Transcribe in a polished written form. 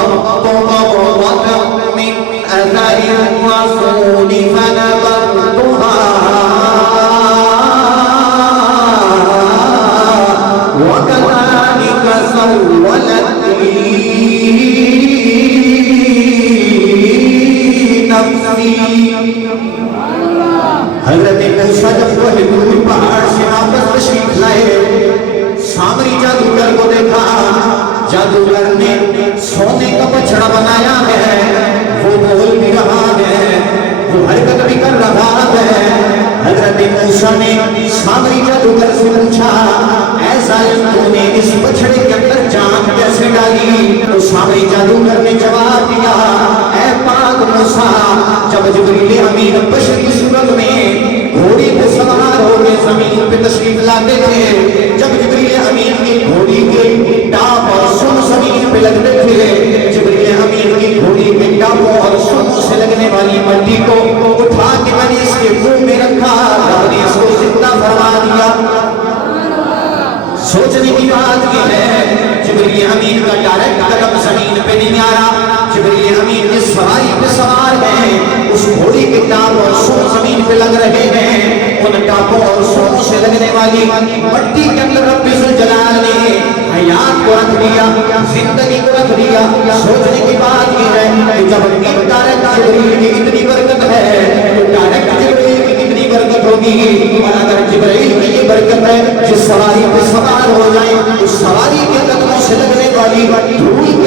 قبضة من أثر الرسول فنبذتها وكذلك سولت لي نفسي. حضرت موسیٰ جب وہ طور پہاڑ سے واپس تشریف لائے، سامری جادوگر کو دیکھا. جادوگر نے سونے کا بچڑا بنایا ہے، وہ بول بھی رہا ہے، وہ حرکت بھی کر رہا ہے. حضرت موسیٰ نے سامری جادوگر سے پوچھا، اے ظالم تو نے اس بچڑے کے اندر جان کیسے ڈالی؟ تو سامری جادوگر نے جواب دیا، اے پاک موسیٰ، جب جبریل امین بشری صورت میں گھوڑی پہ سوار ہو کے زمین پہ تشریف لاتے تھے، جب جبریل امین کی گھوڑی کے ٹاپ اور سن زمین پہ لگتے تھے، جبریل امین کی گھوڑی کے ٹاپوں اور سنوں سے لگنے والی مٹی کو اٹھا کے میں نے اس کے منہ میں رکھا، رب نے اس کو زندہ فرما دیا. سوچنے کی بات یہ ہے، جبریل امین کا ڈائریکٹ قدم زمین پہ نہیں آ رہا. جبریل امین جس سواری پہ سوار ہیں، اس گھوڑی کے ٹاپ اور سون زمین پہ لگ رہے ہیں. ان ٹاپوں اور سونوں سے لگنے والی مٹی کے اندر رب ذوالجلال نے حیات کو رکھ دیا، زندگی کو رکھ دیا. سوچنے کی بات یہ ہے کہ جب ڈائریکٹ جبریل کی اتنی برکت ہے تو ڈائریکٹ جبریل کی کتنی برکت ہوگی. اور اگر جبریل کی یہ برکت ہے جس سواری پہ سوار ہو جائیں، اس سواری کے قدموں سے لگنے والی دھول